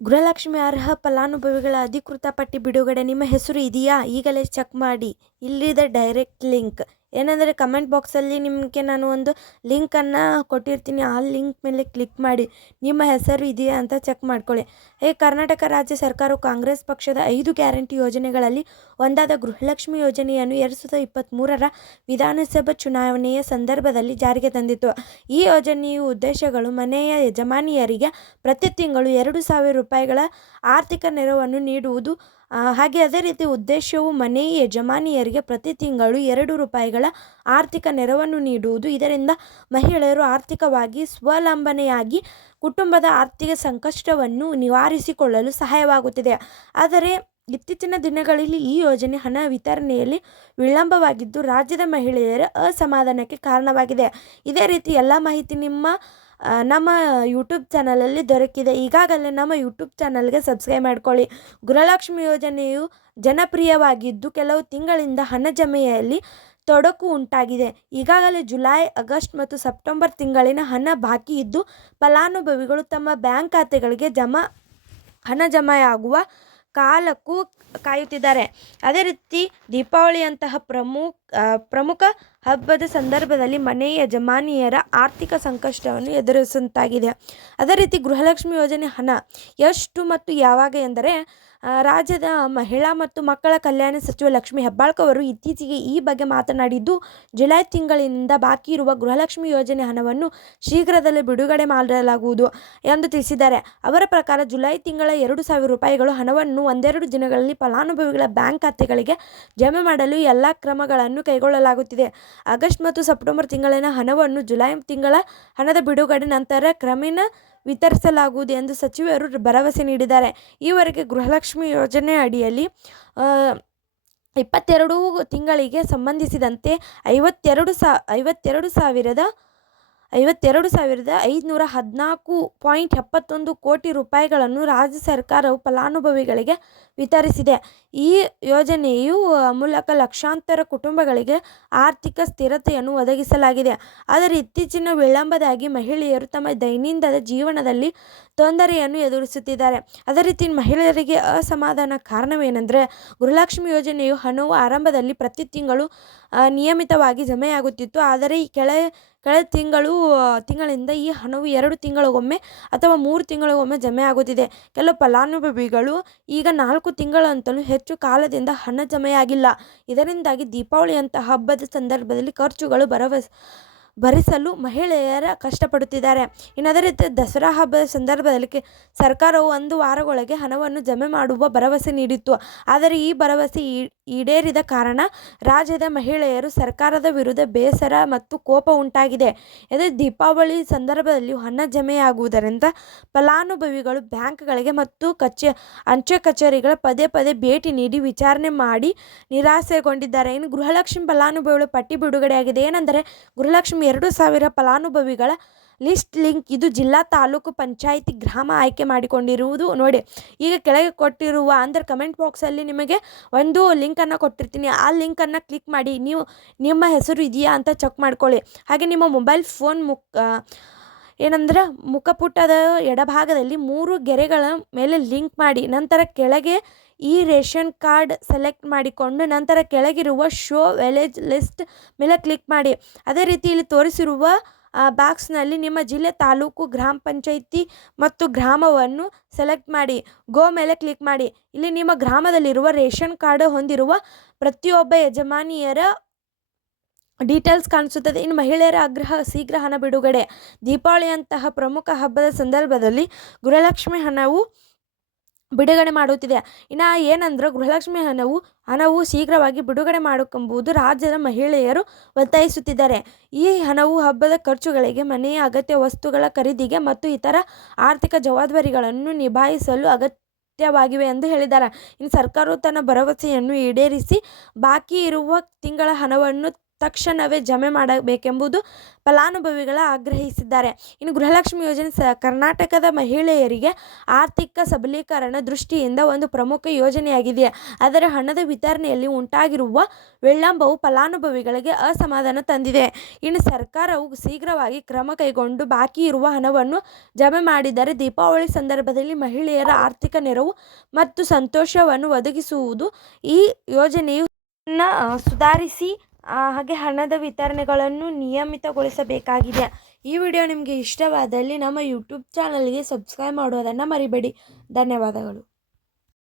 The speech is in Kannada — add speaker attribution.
Speaker 1: ಗೃಹಲಕ್ಷ್ಮಿ ಅರ್ಹ ಫಲಾನುಭವಿಗಳ ಅಧಿಕೃತ ಪಟ್ಟಿ ಬಿಡುಗಡೆ ನಿಮ್ಮ ಹೆಸರು ಇದೆಯಾ? ಈಗಲೇ ಚೆಕ್ ಮಾಡಿ. ಇಲ್ಲಿದೆ ಡೈರೆಕ್ಟ್ ಲಿಂಕ್. ಏನಂದರೆ ಕಮೆಂಟ್ ಬಾಕ್ಸಲ್ಲಿ ನಿಮಗೆ ನಾನು ಒಂದು ಲಿಂಕನ್ನು ಕೊಟ್ಟಿರ್ತೀನಿ. ಆ ಲಿಂಕ್ ಮೇಲೆ ಕ್ಲಿಕ್ ಮಾಡಿ. ನಿಮ್ಮ ಹೆಸರು ಇದೆಯಾ ಅಂತ ಚೆಕ್ ಮಾಡ್ಕೊಳ್ಳಿ. ಹೇ, ಕರ್ನಾಟಕ ರಾಜ್ಯ ಸರ್ಕಾರವು ಕಾಂಗ್ರೆಸ್ ಪಕ್ಷದ ಐದು ಗ್ಯಾರಂಟಿ ಯೋಜನೆಗಳಲ್ಲಿ ಒಂದಾದ ಗೃಹಲಕ್ಷ್ಮಿ ಯೋಜನೆಯನ್ನು ಎರಡು ಸಾವಿರದ ಇಪ್ಪತ್ತ್ಮೂರರ ವಿಧಾನಸಭಾ ಚುನಾವಣೆಯ ಸಂದರ್ಭದಲ್ಲಿ ಜಾರಿಗೆ ತಂದಿತ್ತು. ಈ ಯೋಜನೆಯ ಉದ್ದೇಶಗಳು ಮನೆಯ ಯಜಮಾನಿಯರಿಗೆ ಪ್ರತಿ ತಿಂಗಳು ಎರಡು ಸಾವಿರ ರೂಪಾಯಿಗಳ ಆರ್ಥಿಕ ನೆರವನ್ನು ನೀಡುವುದು ಹಾಗೆ ಅದೇ ರೀತಿ ಉದ್ದೇಶವು ಮನೆ ಯಜಮಾನಿಯರಿಗೆ ಪ್ರತಿ ತಿಂಗಳು ಎರಡು ರೂಪಾಯಿಗಳ ಆರ್ಥಿಕ ನೆರವನ್ನು ನೀಡುವುದು. ಇದರಿಂದ ಮಹಿಳೆಯರು ಆರ್ಥಿಕವಾಗಿ ಸ್ವಾವಲಂಬನೆಯಾಗಿ ಕುಟುಂಬದ ಆರ್ಥಿಕ ಸಂಕಷ್ಟವನ್ನು ನಿವಾರಿಸಿಕೊಳ್ಳಲು ಸಹಾಯವಾಗುತ್ತಿದೆ. ಆದರೆ ಇತ್ತೀಚಿನ ದಿನಗಳಲ್ಲಿ ಈ ಯೋಜನೆ ಹಣ ವಿತರಣೆಯಲ್ಲಿ ವಿಳಂಬವಾಗಿದ್ದು, ರಾಜ್ಯದ ಮಹಿಳೆಯರ ಅಸಮಾಧಾನಕ್ಕೆ ಕಾರಣವಾಗಿದೆ. ಇದೇ ರೀತಿ ಎಲ್ಲ ಮಾಹಿತಿ ನಿಮ್ಮ ನಮ್ಮ ಯೂಟ್ಯೂಬ್ ಚಾನಲಲ್ಲಿ ದೊರಕಿದೆ. ಈಗಾಗಲೇ ನಮ್ಮ ಯೂಟ್ಯೂಬ್ ಚಾನಲ್ಗೆ ಸಬ್ಸ್ಕ್ರೈಬ್ ಮಾಡ್ಕೊಳ್ಳಿ. ಗೃಹಲಕ್ಷ್ಮಿ ಯೋಜನೆಯು ಜನಪ್ರಿಯವಾಗಿದ್ದು ಕೆಲವು ತಿಂಗಳಿಂದ ಹಣ ಜಮೆಯಲ್ಲಿ ತೊಡಕು ಉಂಟಾಗಿದೆ. ಈಗಾಗಲೇ ಜುಲೈ, ಆಗಸ್ಟ್ ಮತ್ತು ಸೆಪ್ಟೆಂಬರ್ ತಿಂಗಳಿನ ಹಣ ಬಾಕಿ ಇದ್ದು, ಫಲಾನುಭವಿಗಳು ತಮ್ಮ ಬ್ಯಾಂಕ್ ಖಾತೆಗಳಿಗೆ ಜಮಾ, ಹಣ ಜಮೆಯಾಗುವ ಕಾಲಕ್ಕೂ ಕಾಯುತ್ತಿದ್ದಾರೆ. ಅದೇ ರೀತಿ ದೀಪಾವಳಿಯಂತಹ ಪ್ರಮುಖ ಪ್ರಮುಖ ಹಬ್ಬದ ಸಂದರ್ಭದಲ್ಲಿ ಮನೆಯ ಯಜಮಾನಿಯರ ಆರ್ಥಿಕ ಸಂಕಷ್ಟವನ್ನು ಎದುರಿಸುವಂತಾಗಿದೆ. ಅದೇ ರೀತಿ ಗೃಹಲಕ್ಷ್ಮಿ ಯೋಜನೆ ಹಣ ಎಷ್ಟು ಮತ್ತು ಯಾವಾಗ ಎಂದರೆ ರಾಜ್ಯದ ಮಹಿಳಾ ಮತ್ತು ಮಕ್ಕಳ ಕಲ್ಯಾಣ ಸಚಿವ ಲಕ್ಷ್ಮೀ ಹೆಬ್ಬಾಳ್ಕವರು ಇತ್ತೀಚೆಗೆ ಈ ಬಗ್ಗೆ ಮಾತನಾಡಿದ್ದು, ಜುಲೈ ತಿಂಗಳಿನಿಂದ ಬಾಕಿ ಇರುವ ಗೃಹಲಕ್ಷ್ಮಿ ಯೋಜನೆ ಹಣವನ್ನು ಶೀಘ್ರದಲ್ಲೇ ಬಿಡುಗಡೆ ಮಾಡಲಾಗುವುದು ಎಂದು ತಿಳಿಸಿದ್ದಾರೆ. ಅವರ ಪ್ರಕಾರ ಜುಲೈ ತಿಂಗಳ ಎರಡು ಸಾವಿರ ರೂಪಾಯಿಗಳು ಹಣವನ್ನು ಒಂದೆರಡು ದಿನಗಳಲ್ಲಿ ಫಲಾನುಭವಿಗಳ ಬ್ಯಾಂಕ್ ಖಾತೆಗಳಿಗೆ ಜಮೆ ಮಾಡಲು ಎಲ್ಲ ಕ್ರಮಗಳನ್ನು ಕೈಗೊಳ್ಳಲಾಗುತ್ತಿದೆ. ಆಗಸ್ಟ್ ಮತ್ತು ಸೆಪ್ಟೆಂಬರ್ ತಿಂಗಳಿನ ಹಣವನ್ನು ಜುಲೈ ತಿಂಗಳ ಹಣದ ಬಿಡುಗಡೆ ನಂತರ ಕ್ರಮೇಣ ವಿತರಿಸಲಾಗುವುದು ಎಂದು ಸಚಿವರು ಭರವಸೆ ನೀಡಿದ್ದಾರೆ. ಈವರೆಗೆ ಗೃಹಲಕ್ಷ್ಮಿ ಯೋಜನೆ ಅಡಿಯಲ್ಲಿ ಇಪ್ಪತ್ತೆರಡು ತಿಂಗಳಿಗೆ ಸಂಬಂಧಿಸಿದಂತೆ ಐವತ್ತೆರಡು ಸಾ, ಐವತ್ತೆರಡು ಸಾವಿರದ ಐವತ್ತೆರಡು ಸಾವಿರದ ಐದುನೂರ ಹದಿನಾಲ್ಕು ಪಾಯಿಂಟ್ ಎಪ್ಪತ್ತೊಂದು ಕೋಟಿ ರೂಪಾಯಿಗಳನ್ನು ರಾಜ್ಯ ಸರ್ಕಾರವು ಫಲಾನುಭವಿಗಳಿಗೆ ವಿತರಿಸಿದೆ. ಈ ಯೋಜನೆಯು ಮೂಲಕ ಲಕ್ಷಾಂತರ ಕುಟುಂಬಗಳಿಗೆ ಆರ್ಥಿಕ ಸ್ಥಿರತೆಯನ್ನು ಒದಗಿಸಲಾಗಿದೆ. ಆದರೆ ಇತ್ತೀಚಿನ ವಿಳಂಬದಾಗಿ ಮಹಿಳೆಯರು ತಮ್ಮ ದೈನಂದಿನ ಜೀವನದಲ್ಲಿ ತೊಂದರೆಯನ್ನು ಎದುರಿಸುತ್ತಿದ್ದಾರೆ. ಅದೇ ರೀತಿ ಮಹಿಳೆಯರಿಗೆ ಅಸಮಾಧಾನ ಕಾರಣವೇನೆಂದರೆ, ಗೃಹಲಕ್ಷ್ಮಿ ಯೋಜನೆಯು ಹಣವು ಆರಂಭದಲ್ಲಿ ಪ್ರತಿ ತಿಂಗಳು ನಿಯಮಿತವಾಗಿ ಜಮೆಯಾಗುತ್ತಿತ್ತು. ಆದರೆ ಈ ಕೆಳ ಕಳೆದ ತಿಂಗಳು ತಿಂಗಳಿಂದ ಈ ಹಣವು ಎರಡು ತಿಂಗಳಿಗೊಮ್ಮೆ ಅಥವಾ ಮೂರು ತಿಂಗಳಿಗೊಮ್ಮೆ ಜಮೆ ಆಗುತ್ತಿದೆ ಕೆಲವು ಫಲಾನುಭವಿಗಳು ಈಗ ನಾಲ್ಕು ತಿಂಗಳಂತಲೂ ಹೆಚ್ಚು ಕಾಲದಿಂದ ಹಣ ಜಮೆಯಾಗಿಲ್ಲ. ಇದರಿಂದಾಗಿ ದೀಪಾವಳಿಯಂತಹ ಹಬ್ಬದ ಸಂದರ್ಭದಲ್ಲಿ ಖರ್ಚುಗಳು ಭರವಸೆ ಭರಿಸಲು ಮಹಿಳೆಯರ ಕಷ್ಟಪಡುತ್ತಿದ್ದಾರೆ. ಇನ್ನದೇ ರೀತಿ ದಸರಾ ಹಬ್ಬದ ಸಂದರ್ಭದಲ್ಲಿ ಸರ್ಕಾರವು ಒಂದು ವಾರದೊಳಗೆ ಹಣವನ್ನು ಜಮೆ ಮಾಡುವ ಭರವಸೆ ನೀಡಿತ್ತು. ಆದರೆ ಈ ಭರವಸೆ ಈಡೇರಿದ ಕಾರಣ ರಾಜ್ಯದ ಮಹಿಳೆಯರು ಸರ್ಕಾರದ ವಿರುದ್ಧ ಬೇಸರ ಮತ್ತು ಕೋಪ ಉಂಟಾಗಿದೆ. ಅದೇ ದೀಪಾವಳಿ ಸಂದರ್ಭದಲ್ಲಿ ಹಣ ಜಮೆಯಾಗುವುದರಿಂದ ಫಲಾನುಭವಿಗಳು ಬ್ಯಾಂಕ್ಗಳಿಗೆ ಮತ್ತು ಕಚೇ ಅಂಚೆ ಕಚೇರಿಗಳ ಪದೇ ಪದೇ ಭೇಟಿ ನೀಡಿ ವಿಚಾರಣೆ ಮಾಡಿ ನಿರಾಸೆಗೊಂಡಿದ್ದಾರೆ. ಇನ್ನು ಗೃಹಲಕ್ಷ್ಮಿ ಫಲಾನುಭವಿಗಳು ಪಟ್ಟಿ ಬಿಡುಗಡೆಯಾಗಿದೆ ಏನೆಂದರೆ ಗೃಹಲಕ್ಷ್ಮಿ ಎರಡು ಸಾವಿರ ಫಲಾನುಭವಿಗಳ ಲಿಸ್ಟ್ ಲಿಂಕ್. ಇದು ಜಿಲ್ಲಾ ತಾಲೂಕು ಪಂಚಾಯಿತಿ ಗ್ರಾಮ ಆಯ್ಕೆ ಮಾಡಿಕೊಂಡಿರುವುದು. ನೋಡಿ, ಈಗ ಕೆಳಗೆ ಕೊಟ್ಟಿರುವ ಅಂದರೆ ಕಮೆಂಟ್ ಬಾಕ್ಸಲ್ಲಿ ನಿಮಗೆ ಒಂದು ಲಿಂಕನ್ನು ಕೊಟ್ಟಿರ್ತೀನಿ. ಆ ಲಿಂಕನ್ನು ಕ್ಲಿಕ್ ಮಾಡಿ. ನೀವು ನಿಮ್ಮ ಹೆಸರು ಇದೆಯಾ ಅಂತ ಚೆಕ್ ಮಾಡ್ಕೊಳ್ಳಿ. ಹಾಗೆ ನಿಮ್ಮ ಮೊಬೈಲ್ ಫೋನ್ ಮುಖ ಏನಂದ್ರೆ ಮುಖಪುಟದ ಎಡಭಾಗದಲ್ಲಿ ಮೂರು ಗೆರೆಗಳ ಮೇಲೆ ಲಿಂಕ್ ಮಾಡಿ. ನಂತರ ಕೆಳಗೆ ಈ ರೇಷನ್ ಕಾರ್ಡ್ ಸೆಲೆಕ್ಟ್ ಮಾಡಿಕೊಂಡು ನಂತರ ಕೆಳಗಿರುವ ಶೋ ವಿಲೇಜ್ ಲಿಸ್ಟ್ ಮೇಲೆ ಕ್ಲಿಕ್ ಮಾಡಿ. ಅದೇ ರೀತಿ ಇಲ್ಲಿ ತೋರಿಸಿರುವ ಬಾಕ್ಸ್ನಲ್ಲಿ ನಿಮ್ಮ ಜಿಲ್ಲೆ, ತಾಲೂಕು, ಗ್ರಾಮ ಪಂಚಾಯಿತಿ ಮತ್ತು ಗ್ರಾಮವನ್ನು ಸೆಲೆಕ್ಟ್ ಮಾಡಿ. ಗೋ ಮೇಲೆ ಕ್ಲಿಕ್ ಮಾಡಿ. ಇಲ್ಲಿ ನಿಮ್ಮ ಗ್ರಾಮದಲ್ಲಿರುವ ರೇಷನ್ ಕಾರ್ಡ್ ಹೊಂದಿರುವ ಪ್ರತಿಯೊಬ್ಬ ಯಜಮಾನಿಯರ ಡೀಟೇಲ್ಸ್ ಕಾಣಿಸುತ್ತದೆ. ಇನ್ನು ಮಹಿಳೆಯರ ಆಗ್ರಹ, ಶೀಘ್ರ ಹಣ ಬಿಡುಗಡೆ. ದೀಪಾವಳಿಯಂತಹ ಪ್ರಮುಖ ಹಬ್ಬದ ಸಂದರ್ಭದಲ್ಲಿ ಗೃಹಲಕ್ಷ್ಮಿ ಹಣವು ಬಿಡುಗಡೆ ಮಾಡುತ್ತಿದೆ. ಇನ್ನು ಏನಂದ್ರೆ ಗೃಹಲಕ್ಷ್ಮಿ ಹಣವು ಹಣವು ಶೀಘ್ರವಾಗಿ ಬಿಡುಗಡೆ ಮಾಡಿಕೊಂಬುದು ರಾಜ್ಯದ ಮಹಿಳೆಯರು ಒತ್ತಾಯಿಸುತ್ತಿದ್ದಾರೆ. ಈ ಹಣವು ಹಬ್ಬದ ಖರ್ಚುಗಳಿಗೆ, ಮನೆಯ ಅಗತ್ಯ ವಸ್ತುಗಳ ಖರೀದಿಗೆ ಮತ್ತು ಇತರ ಆರ್ಥಿಕ ಜವಾಬ್ದಾರಿಗಳನ್ನು ನಿಭಾಯಿಸಲು ಅಗತ್ಯವಾಗಿವೆ ಎಂದು ಹೇಳಿದ್ದಾರೆ. ಇನ್ನು ಸರ್ಕಾರವು ತನ್ನ ಭರವಸೆಯನ್ನು ಈಡೇರಿಸಿ, ಬಾಕಿ ಇರುವ ತಿಂಗಳ ಹಣವನ್ನು ತಕ್ಷಣವೇ ಜಮೆ ಮಾಡಬೇಕೆಂಬುದು ಫಲಾನುಭವಿಗಳ ಆಗ್ರಹಿಸಿದ್ದಾರೆ. ಇನ್ನು ಗೃಹಲಕ್ಷ್ಮಿ ಯೋಜನೆ ಸ, ಕರ್ನಾಟಕದ ಮಹಿಳೆಯರಿಗೆ ಆರ್ಥಿಕ ಸಬಲೀಕರಣ ದೃಷ್ಟಿಯಿಂದ ಒಂದು ಪ್ರಮುಖ ಯೋಜನೆಯಾಗಿದೆ. ಅದರ ಹಣದ ವಿತರಣೆಯಲ್ಲಿ ಉಂಟಾಗಿರುವ ವಿಳಂಬವು ಫಲಾನುಭವಿಗಳಿಗೆ ಅಸಮಾಧಾನ ತಂದಿದೆ. ಇನ್ನು ಸರ್ಕಾರವು ಶೀಘ್ರವಾಗಿ ಕ್ರಮ ಕೈಗೊಂಡು ಬಾಕಿ ಇರುವ ಹಣವನ್ನು ಜಮೆ ಮಾಡಿದರೆ ದೀಪಾವಳಿ ಸಂದರ್ಭದಲ್ಲಿ ಮಹಿಳೆಯರ ಆರ್ಥಿಕ ನೆರವು ಮತ್ತು ಸಂತೋಷವನ್ನು ಒದಗಿಸುವುದು ಈ ಯೋಜನೆಯು ಸುಧಾರಿಸಿ ಹಾಗೆ ಹಣದ ವಿತರಣೆಗಳನ್ನು ನಿಯಮಿತಗೊಳಿಸಬೇಕಾಗಿದೆ. ಈ ವಿಡಿಯೋ ನಿಮಗೆ ಇಷ್ಟವಾದಲ್ಲಿ ನಮ್ಮ ಯೂಟ್ಯೂಬ್ ಚಾನಲ್ಗೆ ಸಬ್ಸ್ಕ್ರೈಬ್ ಮಾಡೋದನ್ನು ಮರಿಬೇಡಿ. ಧನ್ಯವಾದಗಳು.